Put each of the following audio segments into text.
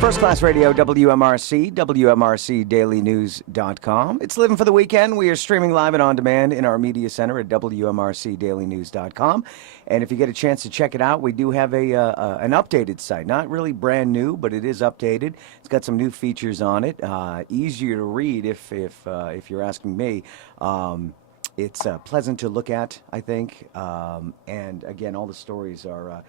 First Class Radio, WMRC, WMRCDailyNews.com. It's Living for the Weekend. We are streaming live and on demand in our media center at WMRCDailyNews.com. And if you get a chance to check it out, we do have an updated site. Not really brand new, but it is updated. It's got some new features on it. Easier to read if you're asking me. It's pleasant to look at, I think. And again, all the stories are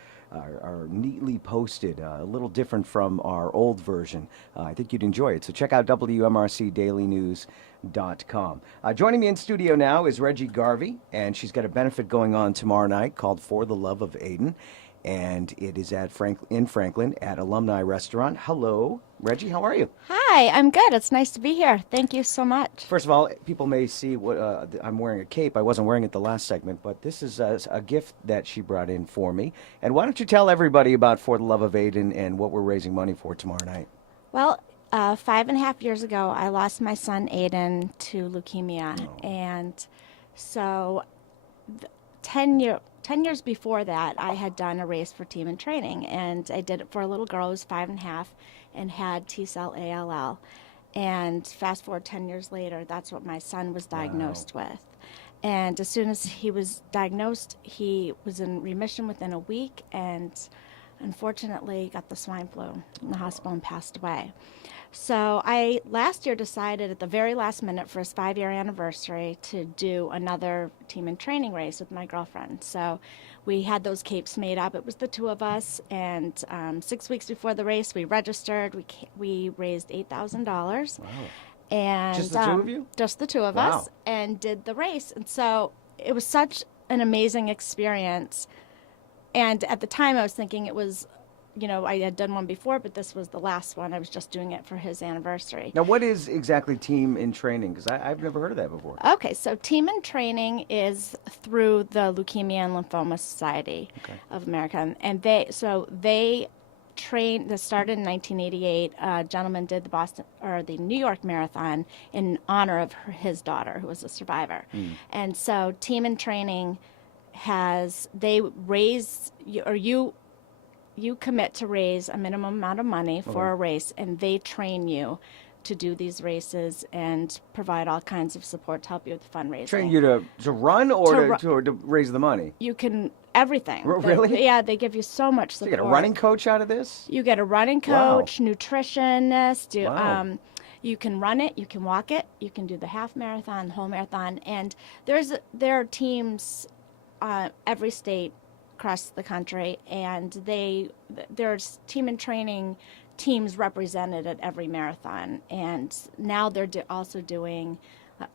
neatly posted, a little different from our old version. I think you'd enjoy it. So check out WMRCDailyNews.com. Joining me in studio now is Regi Garvey, and she's got a benefit going on tomorrow night called For the Love of Aidan. And it is at in Franklin at Alumni Restaurant. Hello, Regi, how are you? Hi, I'm good. It's nice to be here. Thank you so much. First of all, people may see what I'm wearing a cape. I wasn't wearing it the last segment, but this is a gift that she brought in for me. And why don't you tell everybody about For the Love of Aidan and what we're raising money for tomorrow night? Well, 5.5 years ago, I lost my son Aidan to leukemia. Oh. And so 10 years before that, I had done a race for team and training, and I did it for a little girl who was 5.5 and had T-cell ALL. And fast forward 10 years later, that's what my son was diagnosed with. And as soon as he was diagnosed, he was in remission within a week, and unfortunately got the swine flu in the hospital and passed away. So I last year decided at the very last minute for his 5-year anniversary to do another team and training race with my girlfriend. So we had those capes made up. It was the two of us, and 6 weeks before the race, we registered. We raised $8,000. Wow. And just the two of you? Just the two of us, and did the race. And so it was such an amazing experience. And at the time, I was thinking it was, I had done one before, but this was the last one. I was just doing it for his anniversary. Now, what is exactly team in training? Because I've never heard of that before. Okay, so team in training is through the Leukemia and Lymphoma Society of America. And they trained, this started in 1988. A gentleman did the New York Marathon in honor of his daughter, who was a survivor. And so team in training you commit to raise a minimum amount of money for a race, and they train you to do these races and provide all kinds of support to help you with fundraising. Train you to run or to raise the money? You can, everything. Really? Yeah, they give you so much support. So you get a running coach out of this? You get a running coach, Wow. nutritionist. Wow. You can run it, you can walk it, you can do the half marathon, the whole marathon, and there are teams every state across the country, and there's team and training teams represented at every marathon, and now they're also doing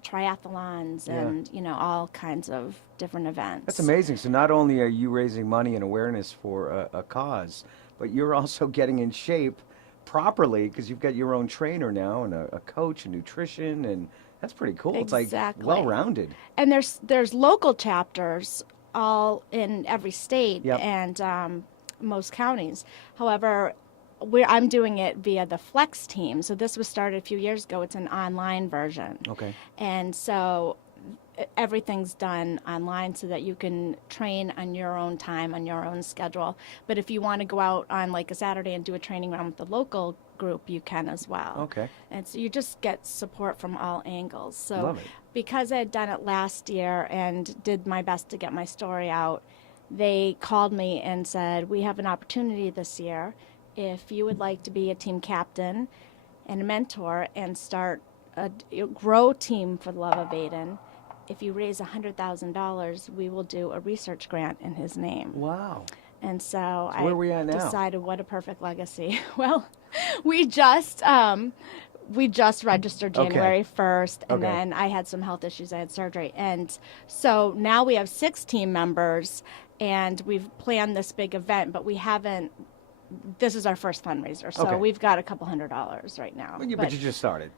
triathlons and all kinds of different events. That's amazing. So not only are you raising money and awareness for a cause, but you're also getting in shape properly because you've got your own trainer now and a coach and nutrition, and that's pretty cool. Exactly. It's like well-rounded. And there's local chapters all in every state and most counties. However, I'm doing it via the Flex team. So this was started a few years ago. It's an online version. Okay. And so everything's done online so that you can train on your own time, on your own schedule. But if you want to go out on like a Saturday and do a training run with the local group, you can as well. Okay. And so you just get support from all angles. So Love it. Because I had done it last year and did my best to get my story out, they called me and said, we have an opportunity this year. If you would like to be a team captain and a mentor and start grow team for the love of Aidan, if you raise $100,000, we will do a research grant in his name. Wow. And so where are we at now? Decided what a perfect legacy. Well, we just registered January 1st, and then I had some health issues. I had surgery. And so now we have 6 team members, and we've planned this big event, but we haven't. This is our first fundraiser, so we've got a couple $100 right now. But you just started,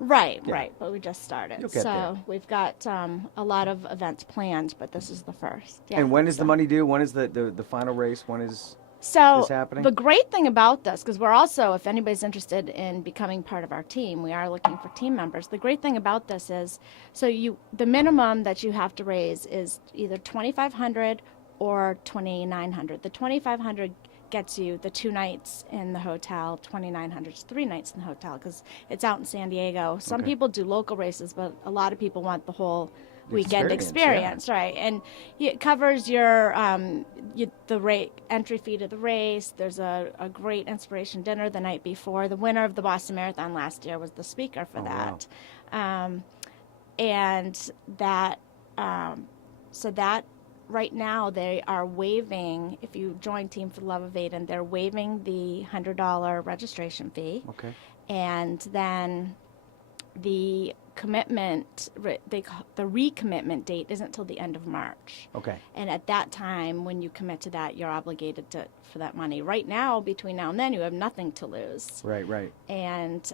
Right, but we just started. You'll get there. We've got a lot of events planned, but this is the first. Yeah, and when is the money due? When is the final race? When is this happening? The great thing about this, because we're also, if anybody's interested in becoming part of our team, we are looking for team members. The great thing about this is, the minimum that you have to raise is either $2,500 or $2,900. The $2,500 gets you the 2 nights in the hotel, 2,900 is 3 nights in the hotel because it's out in San Diego. Some Okay. people do local races, but a lot of people want the whole weekend Experience, experience, right? And it covers your the entry fee to the race. There's a great inspiration dinner the night before. The winner of the Boston Marathon last year was the speaker for that. Wow. And that so that right now they are waiving, if you join Team for the Love of Aidan, they're waiving the $100 registration fee. Okay. And then the commitment, the recommitment date isn't till the end of March. Okay. And at that time, when you commit to that, you're obligated for that money. Right now, between now and then, you have nothing to lose. Right. And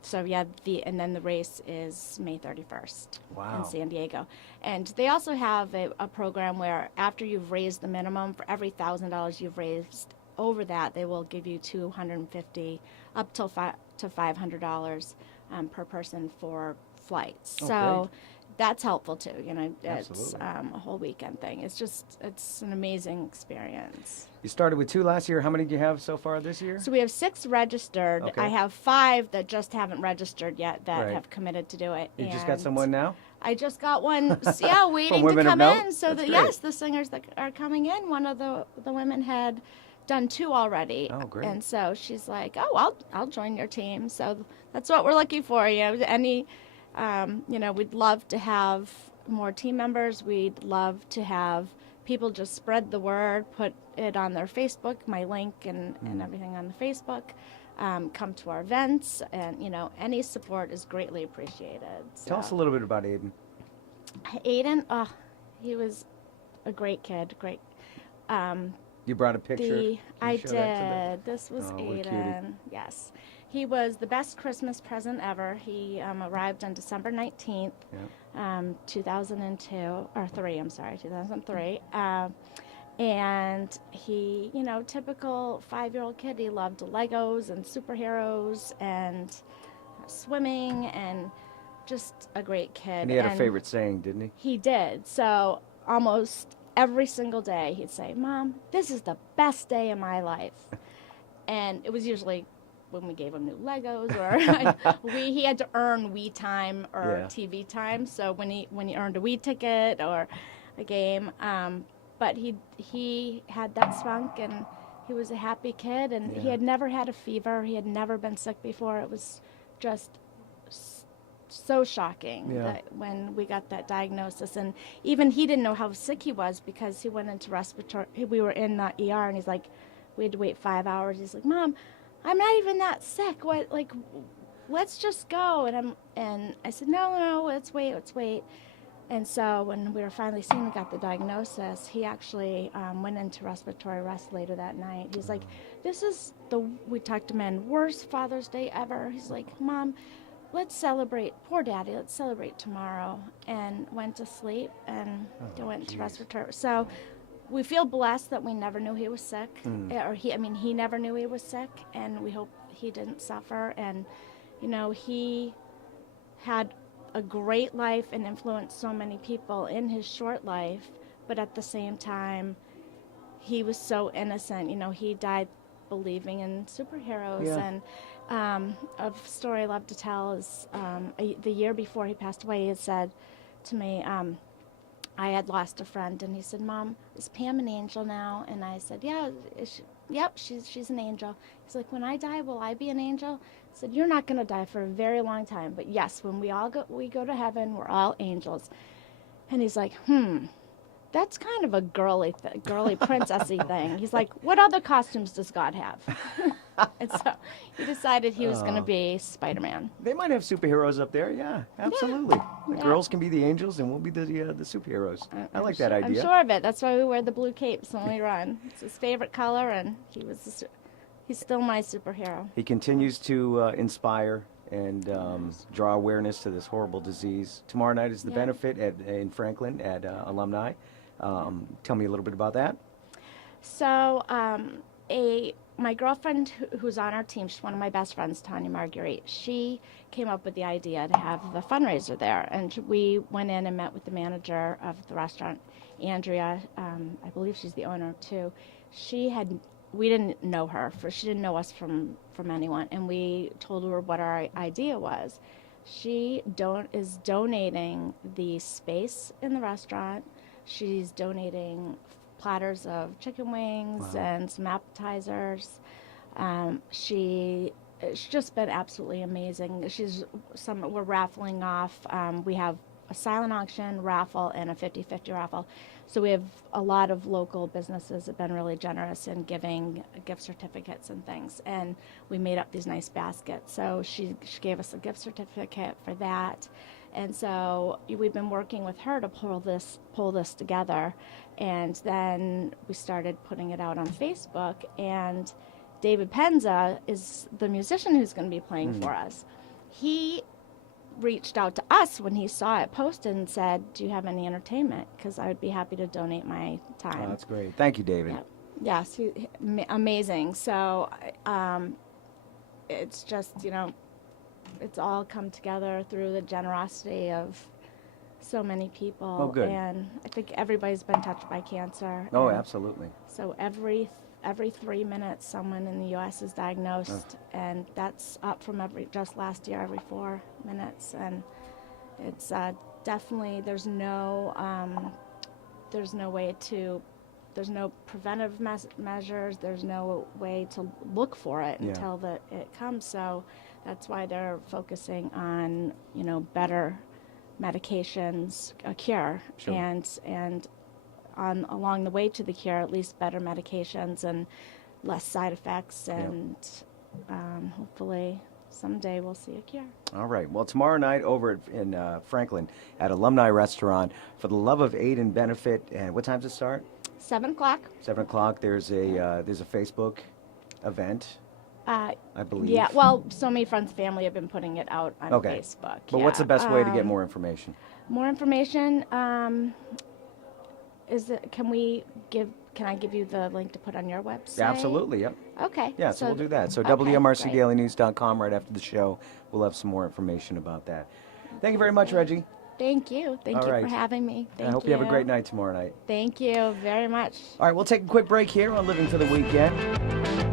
so yeah, and then the race is May 31st in San Diego. And they also have a program where after you've raised the minimum, for every $1,000 you've raised over that, they will give you $250 up to $500 per person for flights. Oh, so great. that's helpful too. You know, it's Absolutely. a whole weekend thing. It's an amazing experience. You started with 2 last year. How many do you have so far this year? So we have 6 registered. Okay. I have 5 that just haven't registered yet that Right. have committed to do it. You just got someone now? I just got one, yeah, waiting to Women of come Note? in. So That's that, great. yes, the singers that are coming in, one of the women had done 2 already. Oh, great. And so she's like, oh, I'll join your team. So that's what we're looking for. You know, we'd love to have more team members. We'd love to have people just spread the word, put it on their Facebook, my link and everything on the Facebook. Come to our events, and you know, any support is greatly appreciated. Tell us a little bit about Aidan. Aidan, he was a great kid. Great. You brought a picture. Can you I show that to did. This was Oh, what a cutie. Aidan. Yes, he was the best Christmas present ever. He arrived on December 19th, 2002 or 3. I'm sorry, 2003. And he, you know, typical 5-year-old kid. He loved Legos and superheroes and swimming and just a great kid. And he had a favorite saying, didn't he? He did. So almost every single day he'd say, "Mom, this is the best day of my life." And it was usually when we gave him new Legos or he had to earn Wii time or TV time. So when he earned a Wii ticket or a game, but he had that spunk, and he was a happy kid, and he had never had a fever. He had never been sick before. It was just so shocking that when we got that diagnosis. And even he didn't know how sick he was because he went into respiratory. We were in the ER, and he's like, we had to wait 5 hours. He's like, "Mom, I'm not even that sick. What, like, let's just go." And I said, no, let's wait. And so when we were finally seen and got the diagnosis, he actually went into respiratory rest later that night. He's like, we tucked him in, worst Father's Day ever. He's like, "Mom, let's celebrate, poor Daddy, let's celebrate tomorrow." And went to sleep and went to respiratory. So we feel blessed that we never knew he was sick. He never knew he was sick, and we hope he didn't suffer. And, you know, he had a great life and influenced so many people in his short life, but at the same time, he was so innocent. You know, he died believing in superheroes. And a story I love to tell is the year before he passed away, he had said to me, I had lost a friend, and he said, "Mom, is Pam an angel now?" And I said, "Yeah, yep, she's an angel." He's like, "When I die, will I be an angel?" I said, "You're not going to die for a very long time, but yes, when we go to heaven, we're all angels." And he's like, that's kind of a girly princessy thing. He's like, "What other costumes does God have?" And so he decided he was going to be Spider-Man. They might have superheroes up there. Yeah, absolutely. The girls can be the angels, and we'll be the superheroes. I like that idea. I'm sure of it. That's why we wear the blue capes when we run. It's his favorite color, and he's still my superhero. He continues to inspire and draw awareness to this horrible disease. Tomorrow night is the benefit in Franklin at Alumni. Tell me a little bit about that. So my girlfriend who's on our team, she's one of my best friends, Tanya Marguerite, she came up with the idea to have the fundraiser there. And we went in and met with the manager of the restaurant, Andrea. I believe she's the owner too. She had we didn't know her, she didn't know us from anyone, and we told her what our idea was. She is donating the space in the restaurant. She's donating platters of chicken wings and some appetizers. It's just been absolutely amazing. We're raffling off. We have a silent auction, raffle, and a 50-50 raffle. So we have a lot of local businesses that have been really generous in giving gift certificates and things. And we made up these nice baskets. So she gave us a gift certificate for that. And so we've been working with her to pull this together. And then we started putting it out on Facebook. And David Penza is the musician who's going to be playing for us. He reached out to us when he saw it posted and said, do you have any entertainment? Because I would be happy to donate my time. Oh, that's great. Thank you, David. Yep. Yes, amazing. So it's just, it's all come together through the generosity of so many people. Oh, good. And I think everybody's been touched by cancer. Oh, and absolutely. so every 3 minutes someone in the U.S. is diagnosed, and that's up from just last year, every 4 minutes. And it's definitely, there's no preventive measures, there's no way to look for it until it comes. So that's why they're focusing on, better medications, a cure, and along the way to the cure, at least better medications and less side effects, and hopefully someday we'll see a cure. All right. Well, tomorrow night over in Franklin at Alumni Restaurant for the Love of Aidan benefit. And what time does it start? 7 o'clock. 7 o'clock. There's a Facebook event, I believe. Yeah. Well, so many friends and family have been putting it out on Facebook. But what's the best way to get more information? More information. Can I give you the link to put on your website? Yeah, absolutely, yep. Okay. Yeah, so we'll do that. So okay, WMRCDailyNews.com, right after the show, we'll have some more information about that. Thank you very much, Regi. Thank you. Thank you for having me. I hope you have a great night tomorrow night. Thank you very much. All right, we'll take a quick break here on Living for the Weekend.